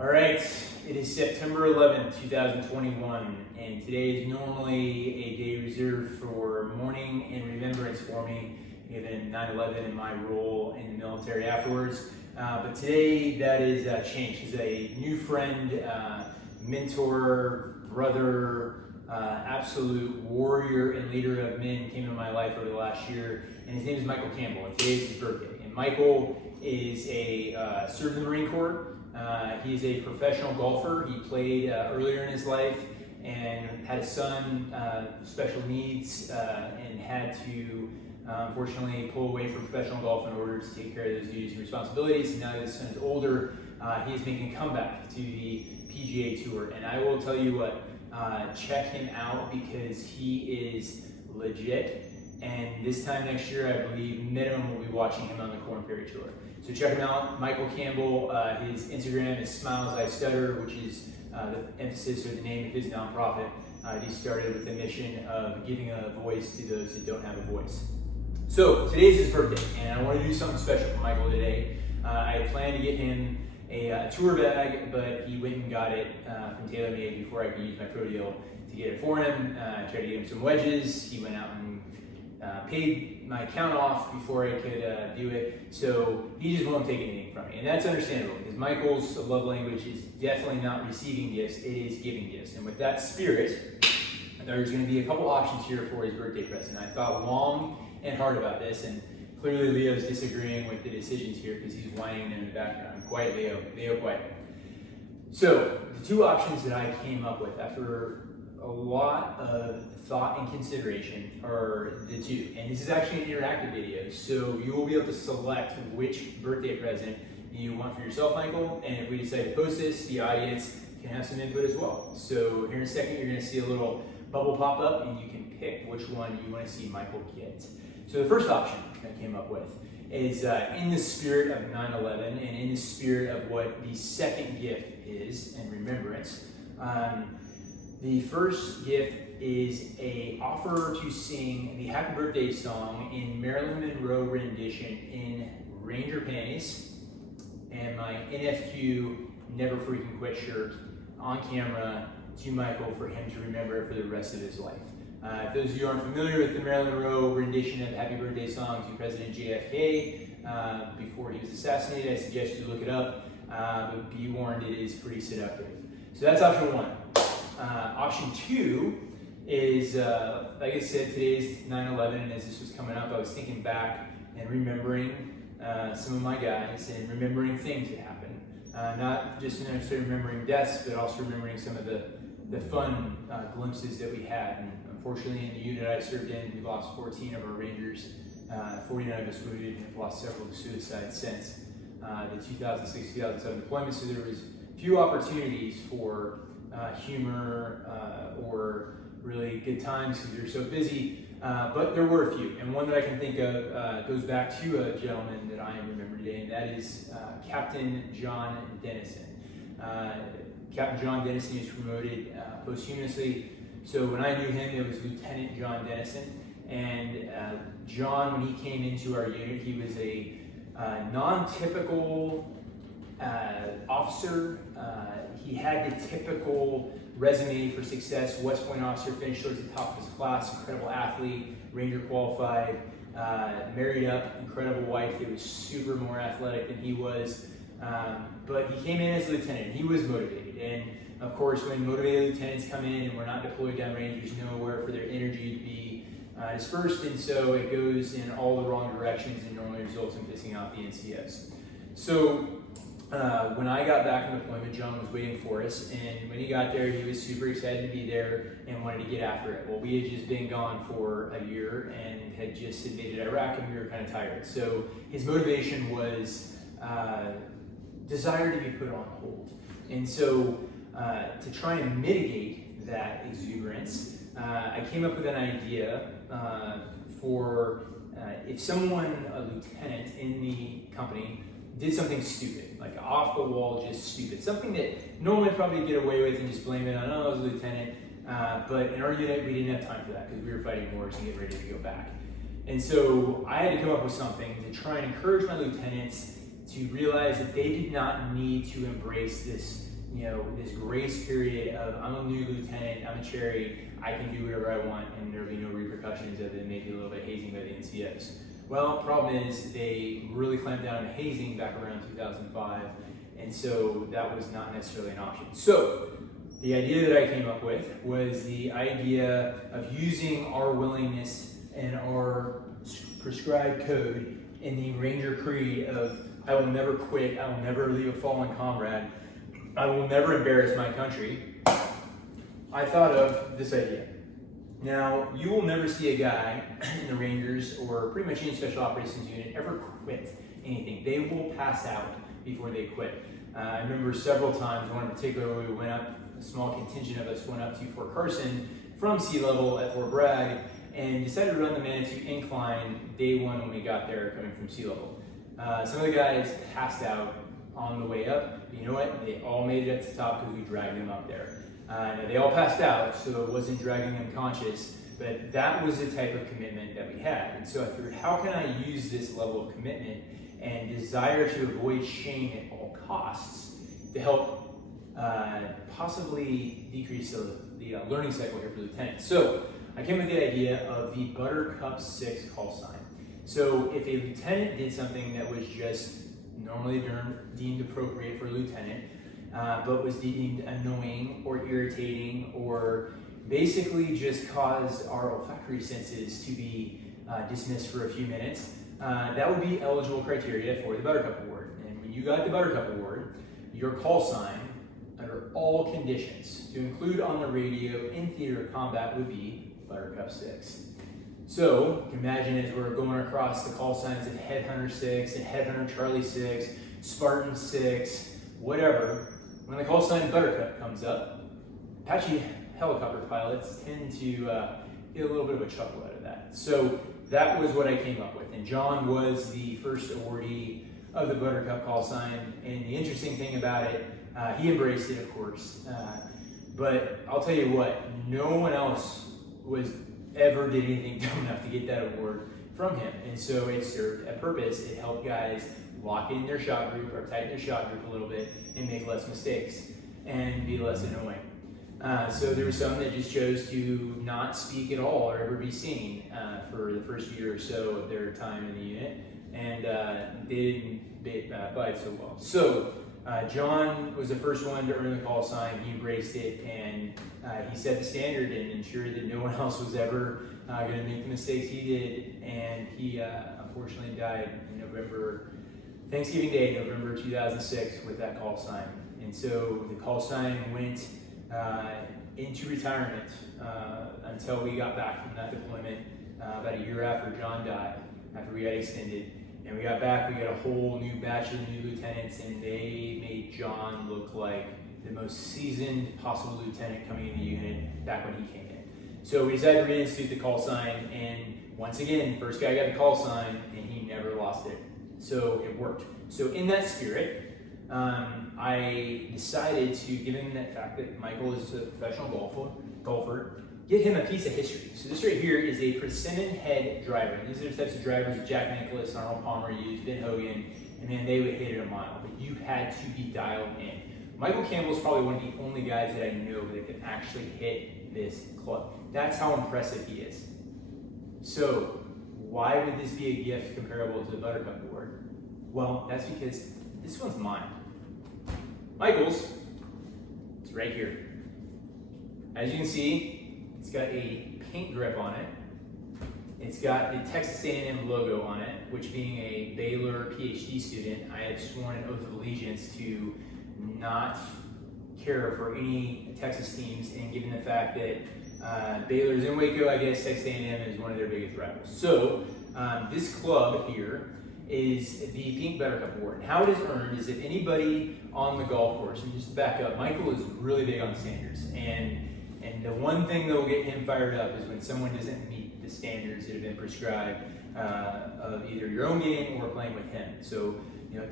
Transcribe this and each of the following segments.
All right, it is September 11th, 2021, and today is normally a day reserved for mourning and remembrance for me, given 9/11 and my role in the military afterwards. But today that is changed because a new friend, mentor, brother, absolute warrior and leader of men came into my life over the last year, and his name is Michael Campbell, and today is his birthday. And Michael is served in the Marine Corps. He's a professional golfer. He played earlier in his life and had a son, special needs, and had to unfortunately pull away from professional golf in order to take care of those duties and responsibilities. And now that his son is older, he is making a comeback to the PGA Tour. And I will tell you what, check him out because he is legit. And this time next year, I believe minimum we'll be watching him on the Corn Ferry Tour. So check him out, Michael Campbell. His Instagram is Smiles I Stutter, which is the emphasis or the name of his nonprofit. He started with the mission of giving a voice to those that don't have a voice. So today's his birthday, and I want to do something special for Michael today. I planned to get him a tour bag, but he went and got it from TaylorMade before I could use my pro deal to get it for him. I tried to get him some wedges. He went out and paid my account off before I could do it, so he just won't take anything from me, and that's understandable because Michael's love language is definitely not receiving gifts, it is giving gifts. And with that spirit, there's going to be a couple options here for his birthday present. I thought long and hard about this, and clearly Leo's disagreeing with the decisions here because he's whining in the background. Quiet, Leo, quiet. So the two options that I came up with after a lot of thought and consideration are the two, and this is actually an interactive video, so you will be able to select which birthday present you want for yourself, Michael, and if we decide to post this, the audience can have some input as well. So here in a second, you're going to see a little bubble pop up, and you can pick which one you want to see Michael get. So the first option I came up with is in the spirit of 9/11 and in the spirit of what the second gift is in remembrance. The first gift is a offer to sing the Happy Birthday song in Marilyn Monroe rendition in Ranger Panties and my NFQ Never Freaking Quit shirt on camera to Michael for him to remember it for the rest of his life. If those of you aren't familiar with the Marilyn Monroe rendition of the Happy Birthday song to President JFK before he was assassinated, I suggest you look it up, but be warned, it is pretty seductive. So that's option one. Option two is, like I said, today's 9/11, and as this was coming up, I was thinking back and remembering some of my guys and remembering things that happened. Not just necessarily remembering deaths, but also remembering some of the fun glimpses that we had. And unfortunately, in the unit I served in, we lost 14 of our Rangers, 49 of us wounded, and have lost several to suicide since the 2006-2007 deployment. So there was few opportunities for humor or really good times because we were so busy, but there were a few, and one that I can think of goes back to a gentleman that I remember today, and that is Captain John Dennison. Captain John Dennison is promoted posthumously, so when I knew him, it was Lieutenant John Dennison, and John, when he came into our unit, he was a non-typical officer. He had the typical resume for success, West Point officer, finished towards the top of his class, incredible athlete, Ranger qualified, married up, incredible wife that was super more athletic than he was. But he came in as a lieutenant, and he was motivated. And of course, when motivated lieutenants come in and we're not deployed downrange, there's nowhere for their energy to be dispersed, and so it goes in all the wrong directions and normally results in pissing off the NCOs. So when I got back from deployment, John was waiting for us, and when he got there, he was super excited to be there and wanted to get after it. Well, we had just been gone for a year and had just invaded Iraq, and we were kind of tired. So his motivation was desire to be put on hold. And so to try and mitigate that exuberance, I came up with an idea for if someone, a lieutenant in the company, did something stupid, like off the wall, just stupid. Something that normally probably get away with and just blame it on, oh, it was a lieutenant. But in our unit, we didn't have time for that because we were fighting wars and getting ready to go back. And so I had to come up with something to try and encourage my lieutenants to realize that they did not need to embrace this this grace period of I'm a new lieutenant, I'm a cherry, I can do whatever I want, and there'll be no repercussions of it, maybe a little bit of hazing by the NCOs. Well, problem is they really clamped down on hazing back around 2005, and so that was not necessarily an option. So the idea that I came up with was the idea of using our willingness and our prescribed code in the Ranger Creed of I will never quit, I will never leave a fallen comrade, I will never embarrass my country. I thought of this idea. Now, you will never see a guy in the Rangers or pretty much any special operations unit ever quit anything. They will pass out before they quit. I remember several times, one in particular, where we went up, a small contingent of us went up to Fort Carson from sea level at Fort Bragg and decided to run the Manitou incline day one when we got there coming from sea level. Some of the guys passed out on the way up. You know what? They all made it up to the top because we dragged them up there. Now they all passed out, so it wasn't dragging them conscious, but that was the type of commitment that we had. And so I figured, how can I use this level of commitment and desire to avoid shame at all costs to help possibly decrease the learning cycle here for lieutenants? So I came with the idea of the Buttercup 6 call sign. So if a lieutenant did something that was just normally deemed appropriate for a lieutenant, but was deemed annoying or irritating or basically just caused our olfactory senses to be dismissed for a few minutes, that would be eligible criteria for the Buttercup Award. And when you got the Buttercup Award, your call sign, under all conditions, to include on the radio in theater combat would be Buttercup 6. So, you can imagine as we're going across the call signs of Headhunter 6 and Headhunter Charlie 6, Spartan 6, whatever, when the call sign Buttercup comes up, Apache helicopter pilots tend to get a little bit of a chuckle out of that. So that was what I came up with. And John was the first awardee of the Buttercup call sign. And the interesting thing about it, he embraced it, of course. But I'll tell you what, no one else ever did anything dumb enough to get that award from him. And so it served a purpose. It helped guys lock in their shot group or tighten their shot group a little bit and make less mistakes and be less annoying. So there were some that just chose to not speak at all or ever be seen for the first year or so of their time in the unit, and they didn't bite so well. So John was the first one to earn the call sign. He embraced it, and he set the standard and ensured that no one else was ever going to make the mistakes he did. And he unfortunately died in Thanksgiving Day, November 2006, with that call sign. And so the call sign went into retirement until we got back from that deployment about a year after John died, after we got extended. And we got back, we got a whole new batch of new lieutenants, and they made John look like the most seasoned possible lieutenant coming in the unit back when he came in. So we decided to reinstitute the call sign, and once again, first guy got the call sign, and he never lost it. So it worked. So in that spirit, I decided to, given the fact that Michael is a professional golfer, give him a piece of history. So this right here is a persimmon head driver. These are the types of drivers that Jack Nicklaus, Arnold Palmer used, Ben Hogan, and man, they would hit it a mile. But you had to be dialed in. Michael Campbell is probably one of the only guys that I know that can actually hit this club. That's how impressive he is. So why would this be a gift comparable to the Buttercup Award? Well, that's because this one's mine. Michael's, it's right here. As you can see, it's got a paint grip on it. It's got the Texas A&M logo on it, which being a Baylor PhD student, I had sworn an oath of allegiance to not care for any Texas teams, and given the fact that Baylor's in Waco, I guess Texas A&M is one of their biggest rivals. So this club here is the Pink Buttercup Award. And how it is earned is if anybody on the golf course, and just to back up, Michael is really big on standards, and the one thing that will get him fired up is when someone doesn't meet the standards that have been prescribed of either your own game or playing with him. So,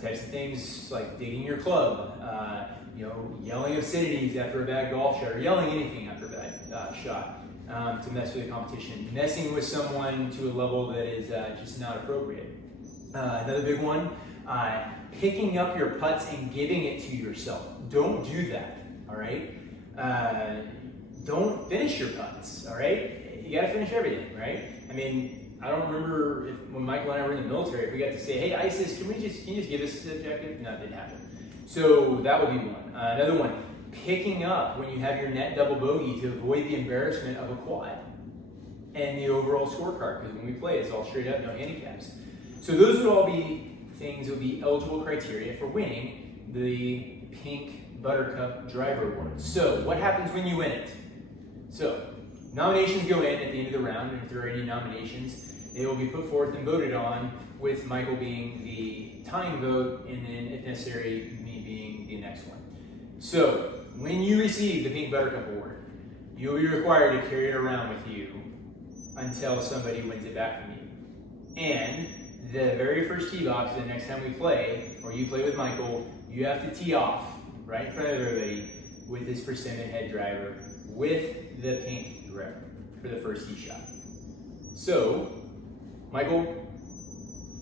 types of things like digging your club, yelling obscenities after a bad golf shot, or yelling anything after a bad shot to mess with the competition. Messing with someone to a level that is just not appropriate. Another big one, picking up your putts and giving it to yourself. Don't do that, all right? Don't finish your putts, all right? You gotta finish everything, right? I mean, I don't remember when Michael and I were in the military, if we got to say, hey, ISIS, can you just give us the objective? No, it didn't happen. So that would be one. Another one, picking up when you have your net double bogey to avoid the embarrassment of a quad and the overall scorecard, because when we play, it's all straight up, no handicaps. So those would all be things that would be eligible criteria for winning the pink buttercup driver award. So what happens when you win it? So nominations go in at the end of the round, and if there are any nominations, they will be put forth and voted on, with Michael being the tying vote, and then if necessary, me being the next one. So when you receive the pink buttercup award, you'll be required to carry it around with you until somebody wins it back from you. And the very first tee box, the next time we play, or you play with Michael, you have to tee off right in front of everybody with this persimmon head driver with the pink grip for the first tee shot. So, Michael,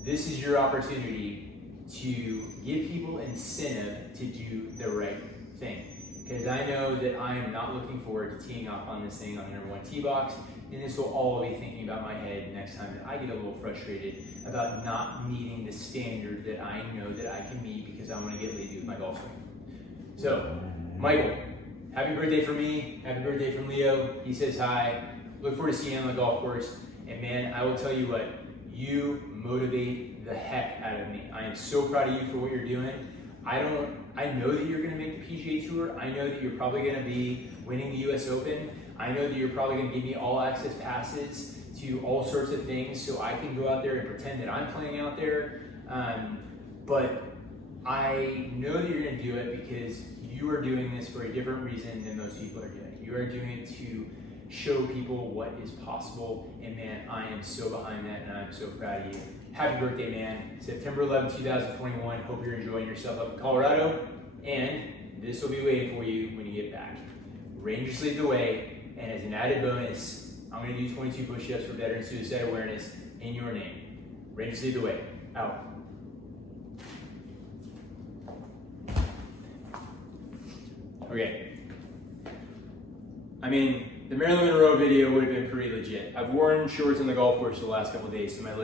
this is your opportunity to give people incentive to do the right thing. Because I know that I am not looking forward to teeing off on this thing on the number one tee box, and this will all be thinking about my head next time that I get a little frustrated about not meeting the standard that I know that I can meet because I want to get lazy with my golf swing. So, Michael, happy birthday from me, happy birthday from Leo. He says hi. Look forward to seeing you on the golf course. And man, I will tell you what, you motivate the heck out of me. I am so proud of you for what you're doing. I know that you're going to make the PGA Tour. I know that you're probably going to be winning the US Open. I know that you're probably going to give me all access passes to all sorts of things so I can go out there and pretend that I'm playing out there. But I know that you're going to do it because you are doing this for a different reason than most people are doing it. You are doing it to show people what is possible, and man, I am so behind that, and I'm so proud of you. Happy birthday, man. September 11th, 2021. Hope you're enjoying yourself up in Colorado, and this will be waiting for you when you get back. Rangers lead the way, and as an added bonus, I'm going to do 22 push-ups for veteran suicide awareness in your name. Rangers lead the way. Out. Okay. I mean, the Marilyn Monroe video would have been pretty legit. I've worn shorts on the golf course the last couple of days, so my legs